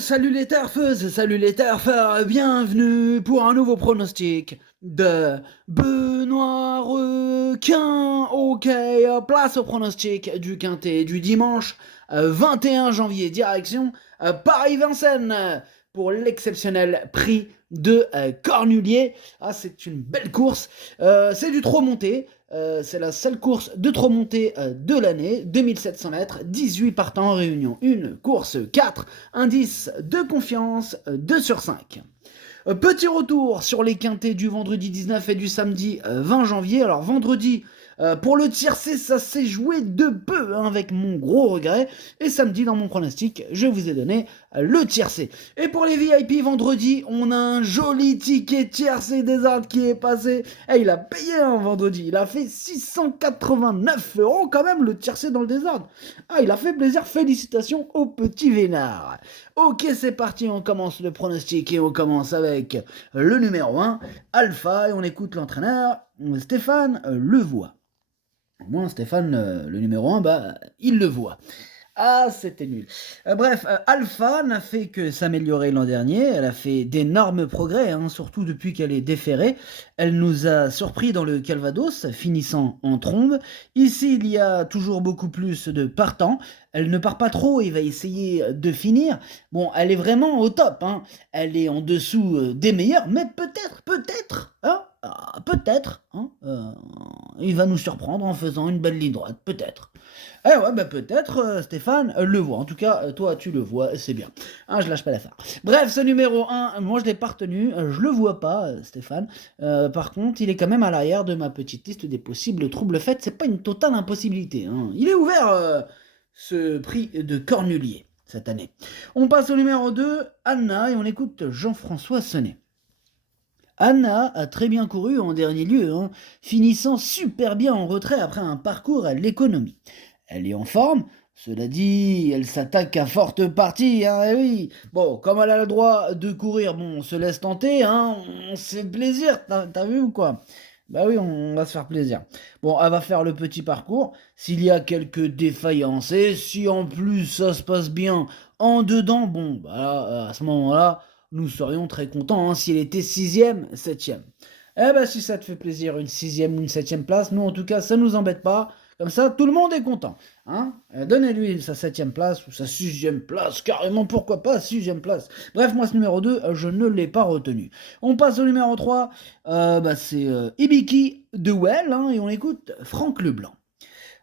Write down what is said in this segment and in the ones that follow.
salut les turfeuses, salut les turfeurs, bienvenue pour un nouveau pronostic de Benoît Requin. Ok, place au pronostic du quintet du dimanche 21 janvier, direction Paris-Vincennes pour l'exceptionnel prix de Cornulier. Ah, c'est une belle course, c'est du trop monté. C'est la seule course de trop montée de l'année, 2700 mètres, 18 partants en réunion. Une course 4, indice de confiance 2 sur 5. Petit retour sur les quintés du vendredi 19 et du samedi 20 janvier. Alors vendredi, pour le tiercé, ça s'est joué de peu avec mon gros regret. Et samedi, dans mon pronostic, je vous ai donné le tiercé. Et pour les VIP, vendredi, on a un joli ticket tiercé des arts qui est passé. Et il a payé un vendredi. Il a fait 689 € quand même le tiercé dans le désordre. Ah, il a fait plaisir. Félicitations au petit Vénard. Ok, c'est parti. On commence le pronostic et on commence avec le numéro 1, Alpha. Et on écoute l'entraîneur Stéphane Levoix. Moi, Stéphane, le numéro 1, il le voit. Ah, c'était nul. Bref, Alpha n'a fait que s'améliorer l'an dernier. Elle a fait d'énormes progrès, surtout depuis qu'elle est déférée. Elle nous a surpris dans le Calvados, finissant en trombe. Ici, il y a toujours beaucoup plus de partants. Elle ne part pas trop et va essayer de finir. Bon, elle est vraiment au top. Elle est en dessous des meilleurs, mais peut-être, il va nous surprendre en faisant une belle ligne droite, peut-être. Eh ouais, peut-être, Stéphane le voit. En tout cas, toi, tu le vois, c'est bien. Je lâche pas l'affaire. Bref, ce numéro 1, moi, je l'ai pas retenu. Je le vois pas, Stéphane. Par contre, il est quand même à l'arrière de ma petite liste des possibles troubles faits. C'est pas une totale impossibilité. Il est ouvert, ce prix de Cornulier, cette année. On passe au numéro 2, Anna, et on écoute Jean-François Sonnet. Anna a très bien couru en dernier lieu, finissant super bien en retrait après un parcours à l'économie. Elle est en forme, cela dit, elle s'attaque à forte partie, oui. Bon, comme elle a le droit de courir, on se laisse tenter, on se fait plaisir, t'as vu ou quoi? Bah oui, on va se faire plaisir. Bon, elle va faire le petit parcours, s'il y a quelques défaillances, et si en plus ça se passe bien en dedans, à ce moment-là, nous serions très contents si elle était 6e, 7e. Si ça te fait plaisir, une 6e ou une 7e place, nous en tout cas, ça nous embête pas. Comme ça, tout le monde est content. Donnez-lui sa 7e place ou sa 6e place, carrément, pourquoi pas, 6e place. Bref, moi, ce numéro 2, je ne l'ai pas retenu. On passe au numéro 3, c'est Ibiki de Well, et on écoute Franck Leblanc.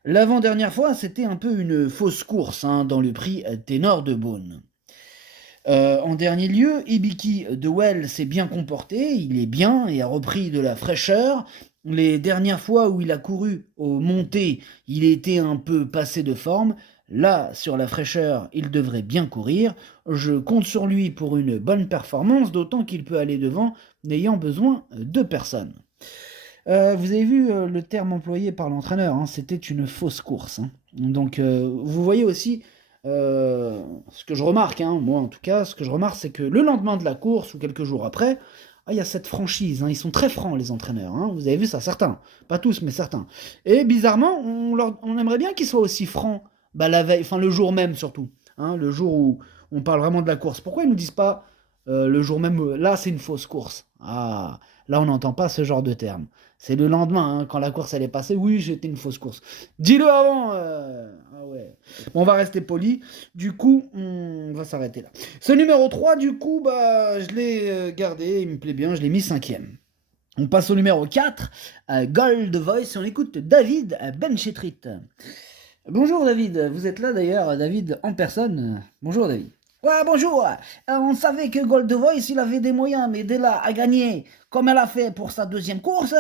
L'avant-dernière fois, c'était un peu une fausse course dans le prix Ténor de Beaune. En dernier lieu, Ibiki de Well s'est bien comporté, il est bien et a repris de la fraîcheur. Les dernières fois où il a couru aux montées, il était un peu passé de forme. Là, sur la fraîcheur, il devrait bien courir. Je compte sur lui pour une bonne performance, d'autant qu'il peut aller devant, n'ayant besoin de personne. Vous avez vu le terme employé par l'entraîneur, c'était une fausse course. Donc, vous voyez aussi ce que je remarque, moi en tout cas, ce que je remarque, c'est que le lendemain de la course ou quelques jours après, il y a cette franchise, ils sont très francs les entraîneurs, vous avez vu ça, certains, pas tous mais certains. Et bizarrement, on aimerait bien qu'ils soient aussi francs la veille, le jour même surtout, le jour où on parle vraiment de la course. Pourquoi ils nous disent pas le jour même, là c'est une fausse course? Ah, là on n'entend pas ce genre de terme. C'est le lendemain, quand la course elle est passée, oui j'étais une fausse course. Dis-le avant. Ah ouais. Bon, on va rester poli. Du coup, on va s'arrêter là. Ce numéro 3, du coup, je l'ai gardé, il me plaît bien, je l'ai mis 5e. On passe au numéro 4, Gold Voice, et on écoute David Benchetrit. Bonjour David, vous êtes là d'ailleurs, David en personne. Bonjour David. Ouais, bonjour. On savait que Gold Voice, il avait des moyens, mais dès là, à gagner, comme elle a fait pour sa deuxième course,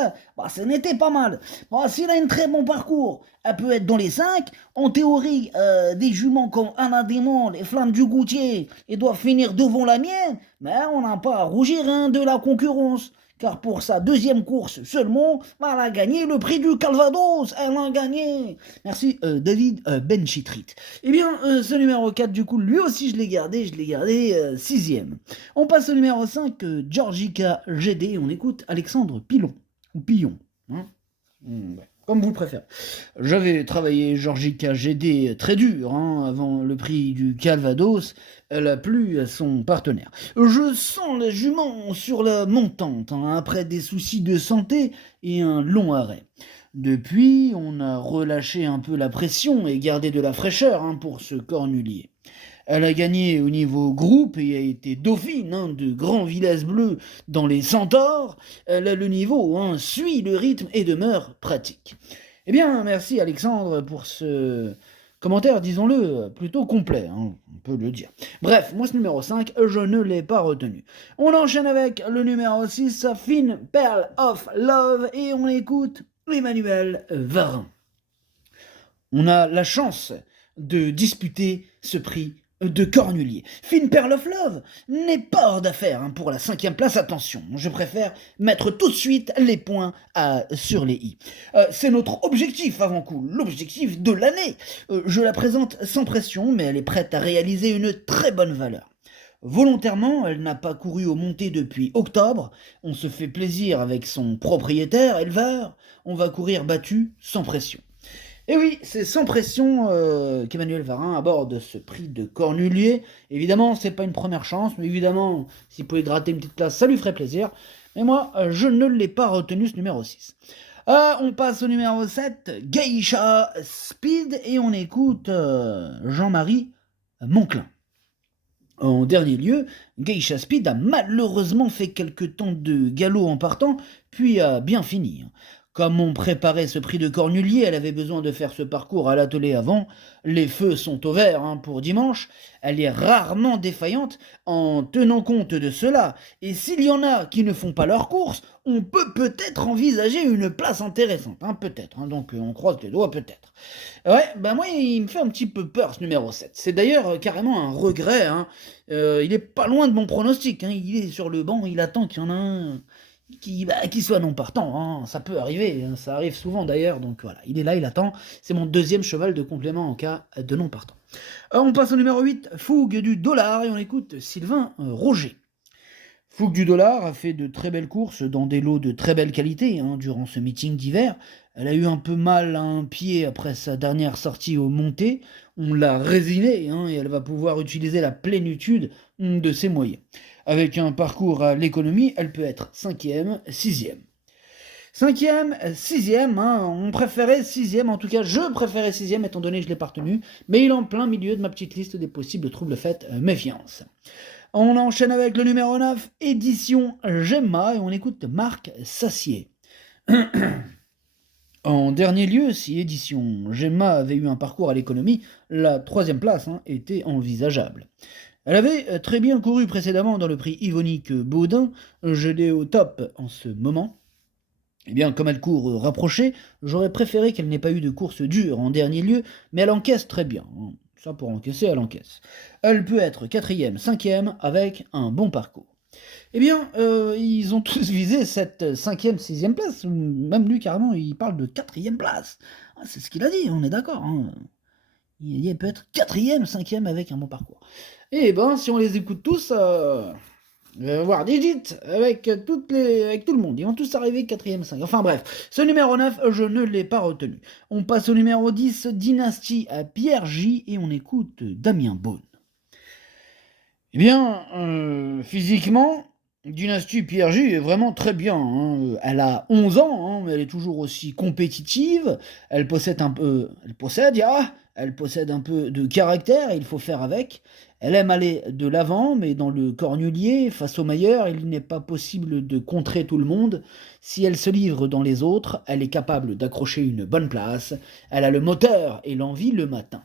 ce n'était pas mal. S'il a un très bon parcours, elle peut être dans les 5. En théorie, des juments comme Anna Desmondes et Flamme du Goutier, ils doivent finir devant la mienne, mais on n'a pas à rougir de la concurrence. Car pour sa deuxième course seulement, elle a gagné le prix du Calvados. Elle a gagné. Merci David Benchitrit. Eh bien, ce numéro 4, du coup, lui aussi je l'ai gardé 6e. On passe au numéro 5, Georgica GD. On écoute Alexandre Pilon. Ou Pillon. Ouais. comme vous le préférez. J'avais travaillé Georgica GD très dur, hein, avant le prix du Calvados, elle a plu à son partenaire. Je sens la jument sur la montante, hein, après des soucis de santé et un long arrêt. Depuis, on a relâché un peu la pression et gardé de la fraîcheur, hein, pour ce cornulier. Elle a gagné au niveau groupe et a été dauphine, hein, de grands villages bleus dans les centaures. Elle a le niveau, hein, suit le rythme et demeure pratique. Eh bien, merci Alexandre pour ce commentaire, disons-le, plutôt complet, hein, on peut le dire. Bref, moi ce numéro 5, je ne l'ai pas retenu. On enchaîne avec le numéro 6, Fine Pearl of Love, et on écoute Emmanuel Varin. On a la chance de disputer ce prix de Cornulier. Fine Pearl of Love n'est pas hors d'affaire, hein, pour la 5e place. Attention, je préfère mettre tout de suite les points sur les i. C'est notre objectif avant coup, l'objectif de l'année. Je la présente sans pression, mais elle est prête à réaliser une très bonne valeur. Volontairement, elle n'a pas couru aux montées depuis octobre. On se fait plaisir avec son propriétaire, éleveur. On va courir battu, sans pression. Et oui, c'est sans pression qu'Emmanuel Varin aborde ce prix de Cornulier. Évidemment, c'est pas une première chance, mais évidemment, s'il pouvait gratter une petite place, ça lui ferait plaisir. Mais moi, je ne l'ai pas retenu, ce numéro 6. On passe au numéro 7, Geisha Speed, et on écoute Jean-Marie Monclin. En dernier lieu, Geisha Speed a malheureusement fait quelques temps de galop en partant, puis a bien fini. Comme on préparait ce prix de Cornulier, elle avait besoin de faire ce parcours à l'atelier avant. Les feux sont au vert, hein, pour dimanche. Elle est rarement défaillante en tenant compte de cela. Et s'il y en a qui ne font pas leur course, on peut peut-être envisager une place intéressante. Hein, peut-être. Hein, donc on croise les doigts, peut-être. Ouais, ben moi, il me fait un petit peu peur ce numéro 7. C'est d'ailleurs carrément un regret. Hein. Il est pas loin de mon pronostic. Hein. Il est sur le banc, il attend qu'il y en a un qui soit non partant, hein, ça peut arriver, hein, ça arrive souvent d'ailleurs, donc voilà, il est là, il attend, c'est mon deuxième cheval de complément en cas de non partant. On passe au numéro 8, Fougue du Dollar, et on écoute Sylvain Roger. Fougue du Dollar a fait de très belles courses dans des lots de très belle qualité, hein, durant ce meeting d'hiver. Elle a eu un peu mal à un pied après sa dernière sortie aux montées. On l'a résinée, hein, et elle va pouvoir utiliser la plénitude de ses moyens. Avec un parcours à l'économie, elle peut être 5e, 6e. 5e, 6e, hein, on préférait 6e, en tout cas je préférais 6e étant donné que je ne l'ai pas retenu, mais il est en plein milieu de ma petite liste des possibles troubles faits, méfiance. On enchaîne avec le numéro 9, édition Gemma, et on écoute Marc Sassier. En dernier lieu, si édition Gemma avait eu un parcours à l'économie, la 3e place, hein, était envisageable. Elle avait très bien couru précédemment dans le prix Yvonique Baudin, je l'ai au top en ce moment. Eh bien, comme elle court rapprochée, j'aurais préféré qu'elle n'ait pas eu de course dure en dernier lieu, mais elle encaisse très bien. Ça, pour encaisser, elle encaisse. Elle peut être 4e, 5e, avec un bon parcours. Eh bien, ils ont tous visé cette 5e, 6e place. Même lui, carrément, il parle de 4e place. Ah, c'est ce qu'il a dit, on est d'accord. Hein. Il peut être 4e, 5e avec un bon parcours. Et ben, si on les écoute tous, voir digit avec tout le monde. Ils vont tous arriver 4e, 5e. Enfin bref, ce numéro 9, je ne l'ai pas retenu. On passe au numéro 10, Dynastie à Pierre J, et on écoute Damien Beaune. Eh bien, physiquement, Dynastie Pierre J est vraiment très bien. Hein. Elle a 11 ans, hein, mais elle est toujours aussi compétitive. Elle possède un peu de caractère, il faut faire avec. Elle aime aller de l'avant, mais dans le cornulier, face aux meilleurs, il n'est pas possible de contrer tout le monde. Si elle se livre dans les autres, elle est capable d'accrocher une bonne place. Elle a le moteur et l'envie le matin.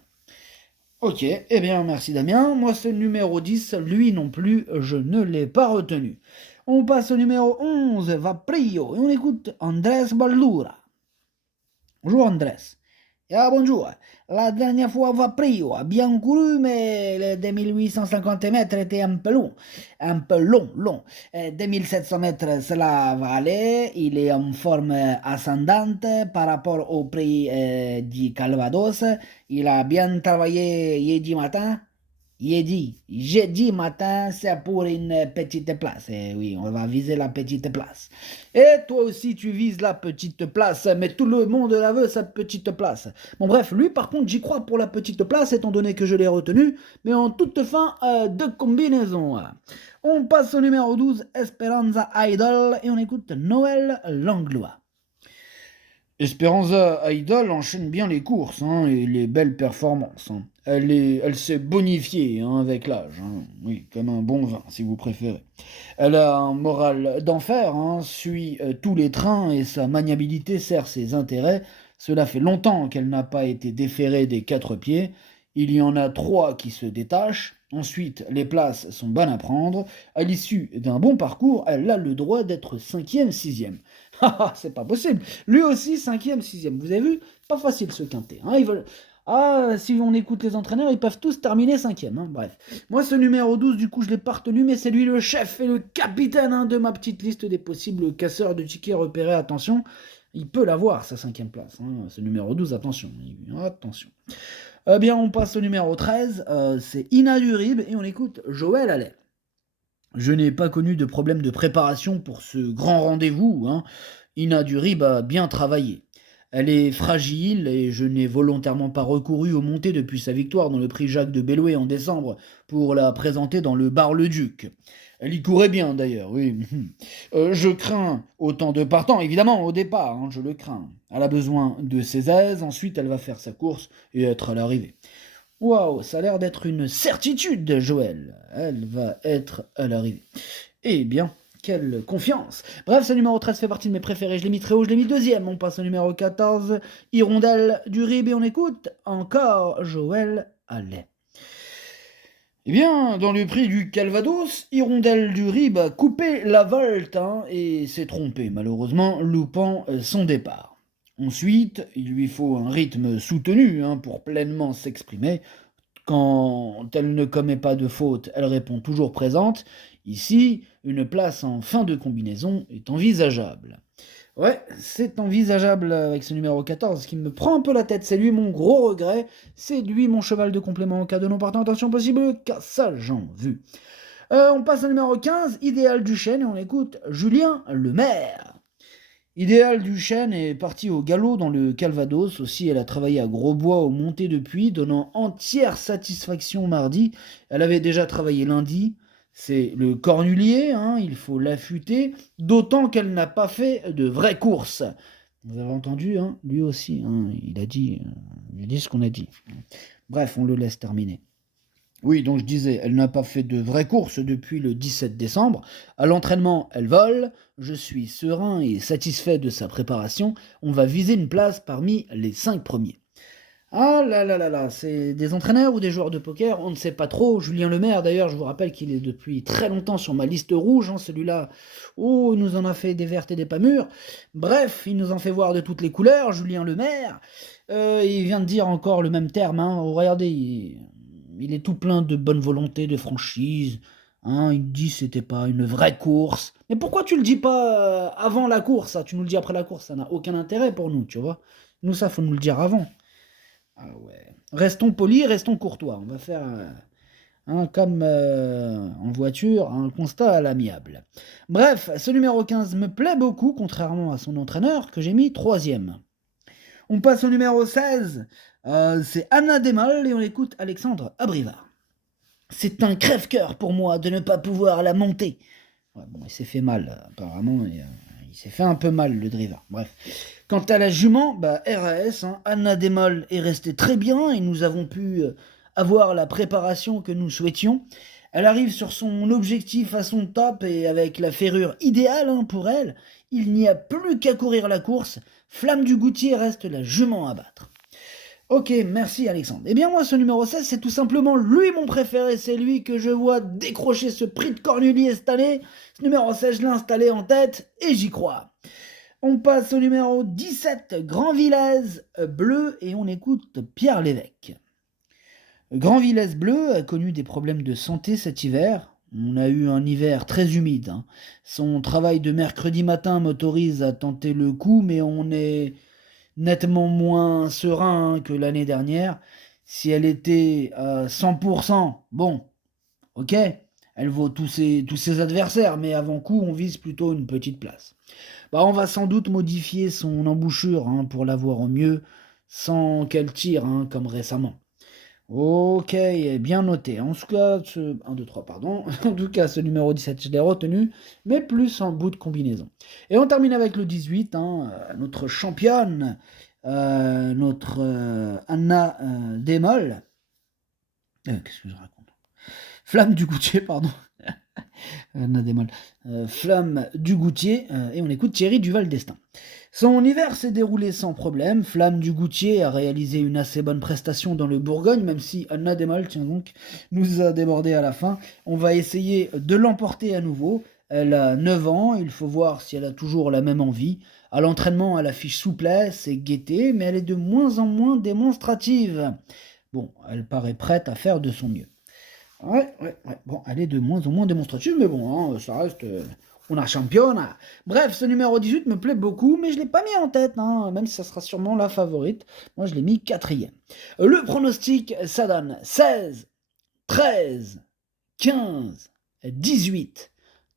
Ok, eh bien merci Damien. Moi ce numéro 10, lui non plus, je ne l'ai pas retenu. On passe au numéro 11, Vaprio, et on écoute Andrés Ballura. Bonjour Andrés. Ah bonjour. La dernière fois, Vaprio a bien couru, mais les 2850 mètres étaient un peu long. Un peu long. 2700 mètres, cela va aller. Il est en forme ascendante par rapport au prix du Calvados. Il a bien travaillé jeudi matin. J'ai dit matin, c'est pour une petite place. Eh oui, on va viser la petite place. Et toi aussi, tu vises la petite place, mais tout le monde la veut, sa petite place. Bon bref, lui par contre, j'y crois pour la petite place, étant donné que je l'ai retenu, mais en toute fin de combinaison. On passe au numéro 12, Esperanza Idol, et on écoute Noël Langlois. Esperanza Idol enchaîne bien les courses et les belles performances. Elle s'est bonifiée avec l'âge. Oui, comme un bon vin, si vous préférez. Elle a un moral d'enfer, suit tous les trains et sa maniabilité sert ses intérêts. Cela fait longtemps qu'elle n'a pas été déférée des 4 pieds. Il y en a 3 qui se détachent. Ensuite, les places sont bonnes à prendre. À l'issue d'un bon parcours, elle a le droit d'être 5e, 6e. C'est pas possible. Lui aussi, 5e, 6e. Vous avez vu? Pas facile ce quintet. Ils veulent... si on écoute les entraîneurs, ils peuvent tous terminer 5e. Bref. Moi, ce numéro 12, du coup, je l'ai pas retenu, mais c'est lui le chef et le capitaine de ma petite liste des possibles casseurs de tickets repérés. Attention, il peut l'avoir, sa 5e place. Ce numéro 12, attention. Attention. Eh bien, on passe au numéro 13. C'est Ina Durib et on écoute Joël Allais. Je n'ai pas connu de problème de préparation pour ce grand rendez-vous. Ina Durib a bien travaillé. Elle est fragile et je n'ai volontairement pas recouru aux montées depuis sa victoire dans le prix Jacques de Belloué en décembre pour la présenter dans le Bar-le-Duc. Elle y courait bien d'ailleurs, oui. Je crains autant de partants, évidemment, au départ, je le crains. Elle a besoin de ses aises, ensuite elle va faire sa course et être à l'arrivée. Waouh, ça a l'air d'être une certitude, Joël. Elle va être à l'arrivée. Eh bien, quelle confiance. Bref, ce numéro 13 fait partie de mes préférés. Je l'ai mis très haut, je l'ai mis 2e. On passe au numéro 14, Hirondelle du Rib, et on écoute encore Joël Allais. Eh bien, dans le prix du Calvados, Hirondelle du Rib a coupé la volte et s'est trompé, malheureusement, loupant son départ. Ensuite, il lui faut un rythme soutenu pour pleinement s'exprimer. Quand elle ne commet pas de faute, elle répond toujours présente. Ici, une place en fin de combinaison est envisageable. Ouais, c'est envisageable avec ce numéro 14 qui me prend un peu la tête. C'est lui mon gros regret. C'est lui mon cheval de complément en cas de non partant. Attention possible, cassage en vue. On passe au numéro 15, Idéal du Chêne, et on écoute Julien Lemaire. Idéal du Chêne est parti au galop dans le Calvados. Aussi, elle a travaillé à Grosbois au Monté de Puy, donnant entière satisfaction mardi. Elle avait déjà travaillé lundi. C'est le cornulier, il faut l'affûter, d'autant qu'elle n'a pas fait de vraies courses. Vous avez entendu, lui aussi, il a dit ce qu'on a dit. Bref, on le laisse terminer. Oui, donc je disais, elle n'a pas fait de vraies courses depuis le 17 décembre. À l'entraînement, elle vole. Je suis serein et satisfait de sa préparation. On va viser une place parmi les 5 premiers. Ah là là là là, c'est des entraîneurs ou des joueurs de poker, on ne sait pas trop. Julien Lemaire, d'ailleurs, je vous rappelle qu'il est depuis très longtemps sur ma liste rouge, celui-là. Oh, il nous en a fait des vertes et des pas mûres. Bref, il nous en fait voir de toutes les couleurs, Julien Lemaire. Il vient de dire encore le même terme, regardez, il est tout plein de bonne volonté, de franchise. Il dit que c'était pas une vraie course. Mais pourquoi tu le dis pas avant la course, ça? Tu nous le dis après la course, ça n'a aucun intérêt pour nous, tu vois. Nous, ça, faut nous le dire avant. Ah ouais. Restons polis, restons courtois. On va faire, comme en voiture, un constat à l'amiable. Bref, ce numéro 15 me plaît beaucoup, contrairement à son entraîneur, que j'ai mis 3e. On passe au numéro 16. C'est Anna Desmolles et on écoute Alexandre Abrivard. C'est un crève-cœur pour moi de ne pas pouvoir la monter. Ouais, bon, il s'est fait mal, apparemment. Il s'est fait un peu mal, le driver. Bref. Quant à la jument, RAS, Anna Desmolles est restée très bien et nous avons pu avoir la préparation que nous souhaitions. Elle arrive sur son objectif à son top et avec la ferrure idéale pour elle. Il n'y a plus qu'à courir la course. Flamme du Goutier reste la jument à battre. Ok, merci Alexandre. Eh bien moi, ce numéro 16, c'est tout simplement lui mon préféré. C'est lui que je vois décrocher ce prix de Cornulier cette année. Ce numéro 16, je l'ai installé en tête et j'y crois. On passe au numéro 17, Grand Villez Bleu, et on écoute Pierre Lévesque. Grand Villez Bleu a connu des problèmes de santé cet hiver. On a eu un hiver très humide. Son travail de mercredi matin m'autorise à tenter le coup, mais on est nettement moins serein que l'année dernière. Si elle était à 100%, bon, ok, elle vaut tous ses adversaires, mais avant coup, on vise plutôt une petite place. Bah, on va sans doute modifier son embouchure hein, pour l'avoir au mieux, sans qu'elle tire, hein, comme récemment. Ok, bien noté. En tout cas, 1, 2, 3, pardon. En tout cas, ce numéro 17, je l'ai retenu, mais plus en bout de combinaison. Et on termine avec le 18, hein, notre championne, notre Anna Demol. Qu'est-ce que je raconte? Flamme du Goutier, pardon. Anna Demol. Flamme du Goutier, et on écoute Thierry Duval-Destin. Son hiver s'est déroulé sans problème. Flamme du Goutier a réalisé une assez bonne prestation dans le Bourgogne, même si Anna Demol, tiens donc, nous a débordé à la fin. On va essayer de l'emporter à nouveau. Elle a 9 ans, il faut voir si elle a toujours la même envie. À l'entraînement, elle affiche souplesse et gaieté, mais elle est de moins en moins démonstrative. Bon, elle paraît prête à faire de son mieux. Ouais. Bon, elle est de moins en moins démonstrative, mais bon, hein, ça reste una championa. Bref, ce numéro 18 me plaît beaucoup, mais je ne l'ai pas mis en tête, hein, même si ça sera sûrement la favorite. Moi, je l'ai mis 4e. Le pronostic, ça donne 16, 13, 15, 18,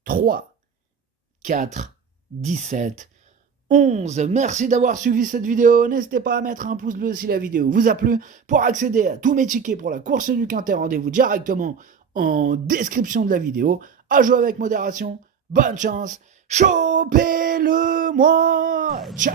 3, 4, 17, 11. Merci d'avoir suivi cette vidéo. N'hésitez pas à mettre un pouce bleu si la vidéo vous a plu. Pour accéder à tous mes tickets pour la course du Quintet, rendez-vous directement en description de la vidéo. À jouer avec modération. Bonne chance. Chopez-le moi. Ciao.